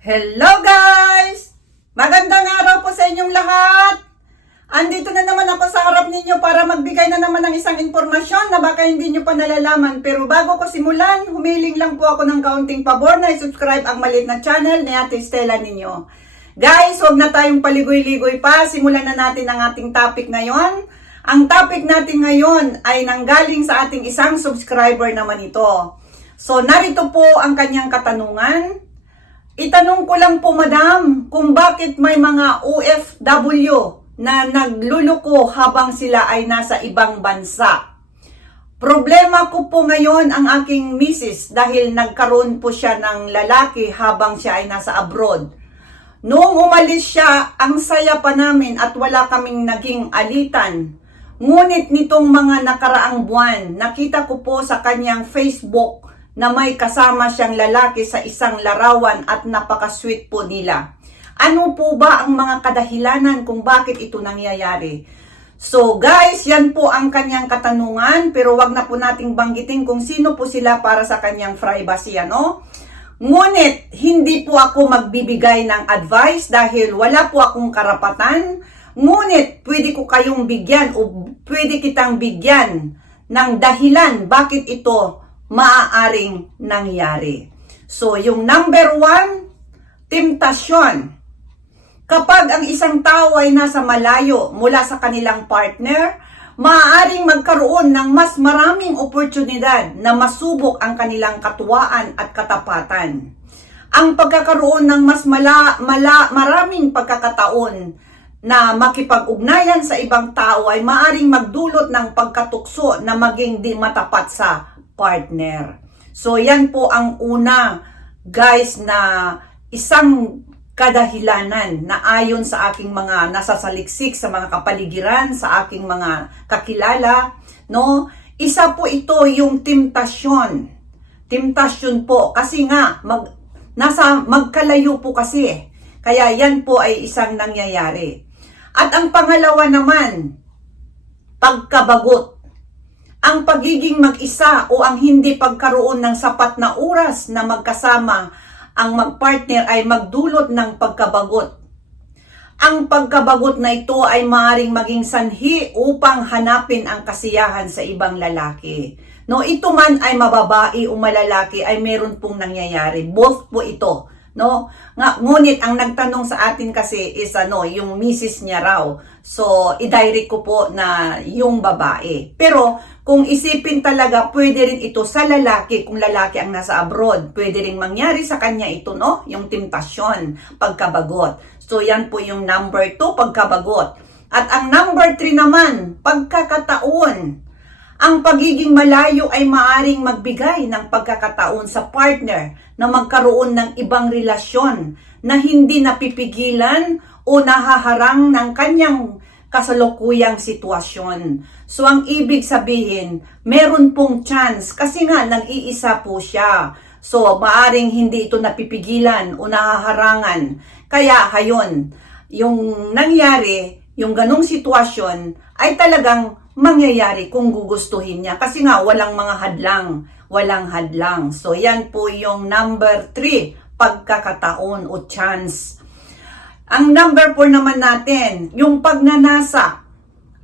Hello guys! Magandang araw po sa inyong lahat! Andito na naman ako sa harap ninyo para magbigay na naman ng isang impormasyon na baka hindi nyo pa nalalaman. Pero bago ko simulan, humiling lang po ako ng kaunting pabor na i-subscribe ang maliit na channel ni Ate Stella ninyo. Guys, huwag na tayong paligoy-ligoy pa. Simulan na natin ang ating topic ngayon. Ang topic natin ngayon ay nanggaling sa ating isang subscriber naman ito. So, narito po ang kanyang katanungan. Itanong ko lang po, madam, kung bakit may mga OFW na nagluluko habang sila ay nasa ibang bansa. Problema ko po ngayon ang aking misis dahil nagkaroon po siya ng lalaki habang siya ay nasa abroad. Noong umalis siya, ang saya pa namin at wala kaming naging alitan. Ngunit nitong mga nakaraang buwan, nakita ko po sa kanyang Facebook na may kasama siyang lalaki sa isang larawan at napaka-sweet po nila. Ano po ba ang mga kadahilanan kung bakit ito nangyayari? So guys, yan po ang kanyang katanungan pero wag na po nating banggitin kung sino po sila para sa kanyang privacy, ano? Ngunit, hindi po ako magbibigay ng advice dahil wala po akong karapatan. Ngunit, pwede ko kayong bigyan o pwede kitang bigyan ng dahilan bakit ito maaaring nangyari. So, yung number one, temptasyon. Kapag ang isang tao ay nasa malayo mula sa kanilang partner, maaaring magkaroon ng mas maraming oportunidad na masubok ang kanilang katuwaan at katapatan. Ang pagkakaroon ng mas mala, mala, maraming pagkakataon na makipag-ugnayan sa ibang tao ay maaring magdulot ng pagkatukso na maging di matapat sa partner. So yan po ang una guys na isang kadahilanan na ayon sa aking mga nasasaliksik sa mga kapaligiran, sa aking mga kakilala, no? Isa po ito yung temptasyon. Temptasyon po kasi nga mag nasa magkalayo po kasi. Kaya yan po ay isang nangyayari. At ang pangalawa naman, pagkabagot. Ang pagiging mag-isa o ang hindi pagkaroon ng sapat na oras na magkasama ang magpartner ay magdulot ng pagkabagot. Ang pagkabagot na ito ay maaaring maging sanhi upang hanapin ang kasiyahan sa ibang lalaki. No, ito man ay mababae o malalaki ay meron pong nangyayari. Both po ito. No? Nga, ngunit ang nagtanong sa atin kasi is ano, yung misis niya raw. So, i-direct ko po na yung babae. Pero, kung isipin talaga, pwede rin ito sa lalaki, kung lalaki ang nasa abroad. Pwede rin mangyari sa kanya ito, no? Yung temptasyon, pagkabagot. So, yan po yung number 2, pagkabagot. At ang number 3 naman, pagkakataon. Ang pagiging malayo ay maaring magbigay ng pagkakataon sa partner na magkaroon ng ibang relasyon na hindi napipigilan o nahaharang ng kanyang kasalukuyang sitwasyon. So ang ibig sabihin, meron pong chance kasi nga nag-iisa po siya. So maaring hindi ito napipigilan o nahaharangan. Kaya hayon, yung nangyari, yung ganong sitwasyon ay talagang mangyayari kung gugustuhin niya. Kasi nga, walang mga hadlang. Walang hadlang. So, yan po yung number 3, pagkakataon o chance. Ang number 4 naman natin, yung pagnanasa.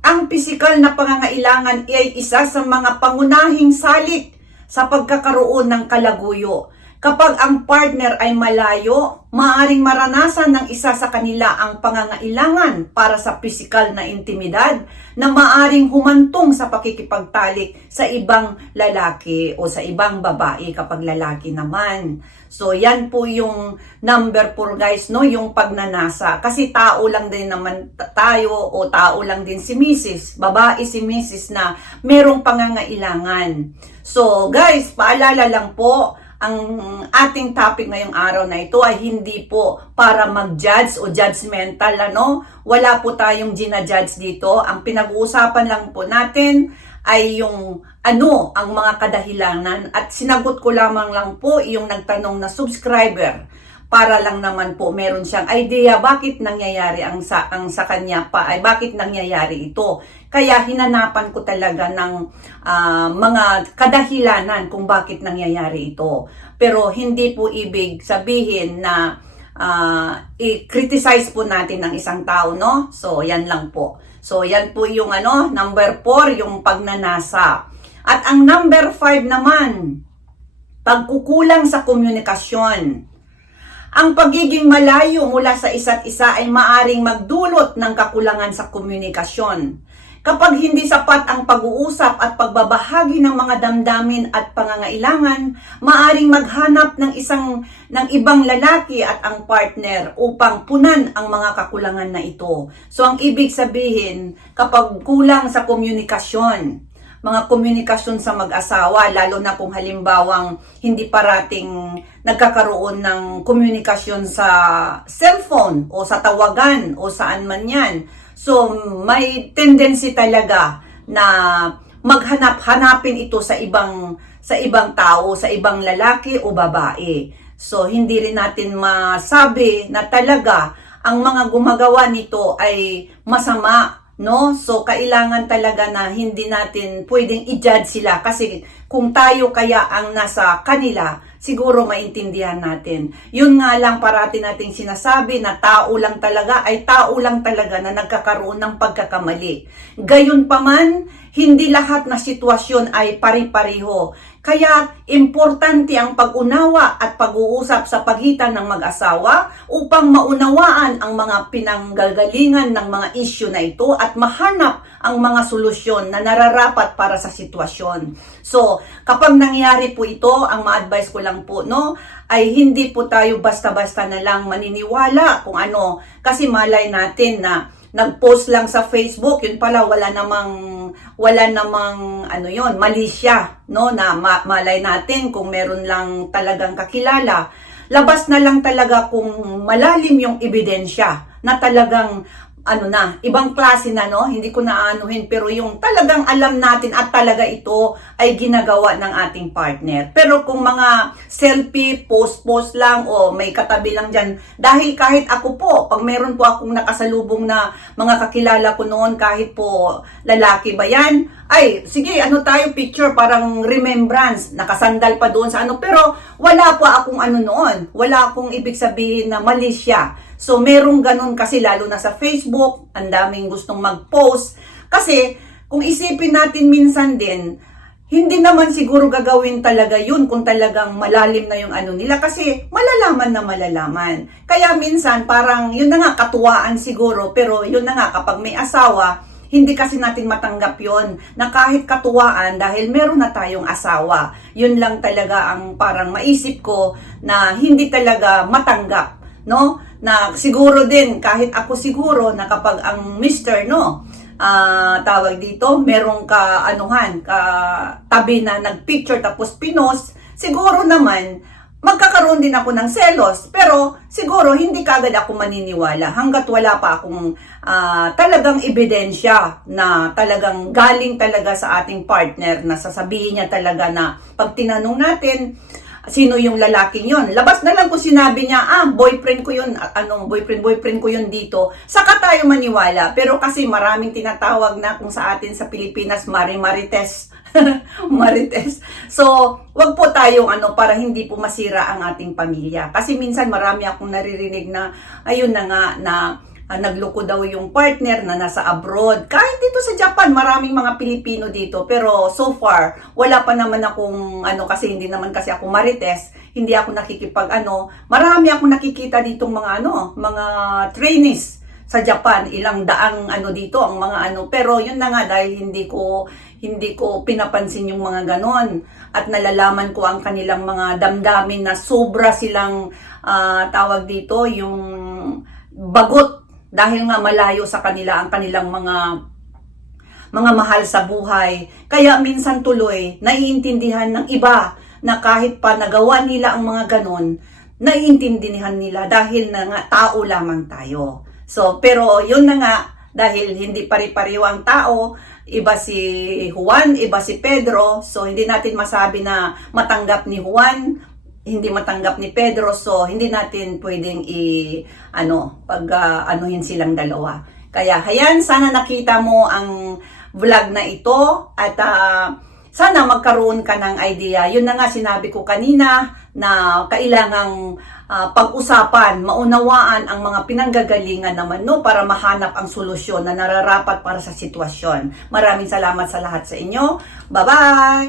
Ang pisikal na pangangailangan ay isa sa mga pangunahing salik sa pagkakaroon ng kalaguyo. Kapag ang partner ay malayo, maaring maranasan ng isa sa kanila ang pangangailangan para sa pisikal na intimidad na maaring humantong sa pakikipagtalik sa ibang lalaki o sa ibang babae kapag lalaki naman. So yan po yung number 4 guys, no, yung pagnanasa. Kasi tao lang din naman tayo o tao lang din si Mrs. Babae si Mrs. na merong pangangailangan. So guys, paalala lang po, ang ating topic ngayong araw na ito ay hindi po para mag-judge o judgmental, ano? Wala po tayong ginajudge dito. Ang pinag-uusapan lang po natin ay yung ano ang mga kadahilanan at sinagot ko lamang lang po yung nagtanong na subscriber para lang naman po meron siyang idea bakit nangyayari ang sa ang sa kanya pa ay bakit nangyayari ito. Kaya hinanapan ko talaga ng ah, mga kadahilanan kung bakit nangyayari ito. Pero hindi po ibig sabihin na ah, i-criticize po natin ng isang tao, no? So, yan lang po. So, yan po yung ano, number 4, yung pagnanasa. At ang number 5 naman, pagkukulang sa komunikasyon. Ang pagiging malayo mula sa isa't isa ay maaring magdulot ng kakulangan sa komunikasyon. Kapag hindi sapat ang pag-uusap at pagbabahagi ng mga damdamin at pangangailangan, maaring maghanap ng isang ng ibang lalaki at ang partner upang punan ang mga kakulangan na ito. So ang ibig sabihin, kapag kulang sa komunikasyon, mga komunikasyon sa mag-asawa, lalo na kung halimbawang hindi parating nagkakaroon ng komunikasyon sa cellphone o sa tawagan o saan man yan. So, may tendency talaga na maghanap-hanapin ito sa ibang sa ibang tao, sa ibang lalaki o babae. So, hindi rin natin masabi na talaga ang mga gumagawa nito ay masama no? So, kailangan talaga na hindi natin pwedeng i-judge sila kasi kung tayo kaya ang nasa kanila, siguro maintindihan natin. Yun nga lang parati nating sinasabi na tao lang talaga ay tao lang talaga na nagkakaroon ng pagkakamali. Gayun pa man, hindi lahat na sitwasyon ay pari-pariho. Kaya importante ang pag-unawa at pag-uusap sa pagitan ng mag-asawa upang maunawaan ang mga pinanggagalingan ng mga issue na ito at mahanap ang mga solusyon na nararapat para sa sitwasyon. So, kapag nangyari po ito, ang ma-advise ko lang po, no, ay hindi po tayo basta-basta na lang maniniwala kung ano. Kasi malay natin na nag-post lang sa Facebook, yun pala wala namang wala namang ano yon mali no na ma- malay natin kung meron lang talagang kakilala. Labas na lang talaga kung malalim yung ebidensya na talagang ano na, ibang klase na no, hindi ko naanuhin pero yung talagang alam natin at talaga ito ay ginagawa ng ating partner. Pero kung mga selfie, post-post lang o may katabi lang dyan, dahil kahit ako po, pag meron po akong nakasalubong na mga kakilala ko noon, kahit po lalaki ba yan, ay, sige, ano tayo, picture, parang remembrance, nakasandal pa doon sa ano, pero wala pa akong ano noon, wala akong ibig sabihin na mali siya. So, merong ganun kasi lalo na sa Facebook, ang daming gustong mag-post. Kasi, kung isipin natin minsan din, hindi naman siguro gagawin talaga yun kung talagang malalim na yung ano nila kasi malalaman na malalaman. Kaya minsan parang yun na nga katuwaan siguro pero yun na nga kapag may asawa, hindi kasi natin matanggap yon na kahit katuwaan dahil meron na tayong asawa. Yun lang talaga ang parang maisip ko na hindi talaga matanggap, no? Na siguro din kahit ako siguro na kapag ang mister, no, ah tawag dito, merong ka anuhan, ka tabi na nagpicture tapos pinos, siguro naman magkakaroon din ako ng selos. Pero siguro hindi kagad ako maniniwala hanggat wala pa akong ah, talagang ebidensya na talagang galing talaga sa ating partner na sasabihin niya talaga na pag tinanong natin, sino yung lalaking yon. Labas na lang kung sinabi niya, ah, boyfriend ko yun, a- ano, boyfriend, boyfriend ko yun dito. Saka tayo maniwala. Pero kasi maraming tinatawag na kung sa atin sa Pilipinas, mari-marites. marites. So, wag po tayong ano, para hindi po masira ang ating pamilya. Kasi minsan marami akong naririnig na, ayun na nga, na ah, nagloko daw yung partner na nasa abroad. Kahit dito sa Japan, maraming mga Pilipino dito. Pero so far, wala pa naman akong ano kasi hindi naman kasi ako marites, hindi ako nakikipag ano. Marami akong nakikita ditong mga ano, mga trainees sa Japan, ilang daang ano dito ang mga ano. Pero yun na nga dahil hindi ko hindi ko pinapansin yung mga ganon at nalalaman ko ang kanilang mga damdamin na sobra silang ah, tawag dito yung bagot dahil nga malayo sa kanila ang kanilang mga mga mahal sa buhay. Kaya minsan tuloy, naiintindihan ng iba na kahit pa nagawa nila ang mga ganon, naiintindihan nila dahil na nga tao lamang tayo. So, pero yun na nga, dahil hindi pari-pariho ang tao, iba si Juan, iba si Pedro, so hindi natin masabi na matanggap ni Juan, hindi matanggap ni Pedro, so hindi natin pwedeng i ano, pag ah, anuhin silang dalawa. Kaya hayan, sana nakita mo ang vlog na ito at ah, sana magkaroon ka ng idea. Yun na nga sinabi ko kanina na kailangang ah, pag-usapan, maunawaan ang mga pinanggagalingan naman no para mahanap ang solusyon na nararapat para sa sitwasyon. Maraming salamat sa lahat sa inyo. Bye-bye!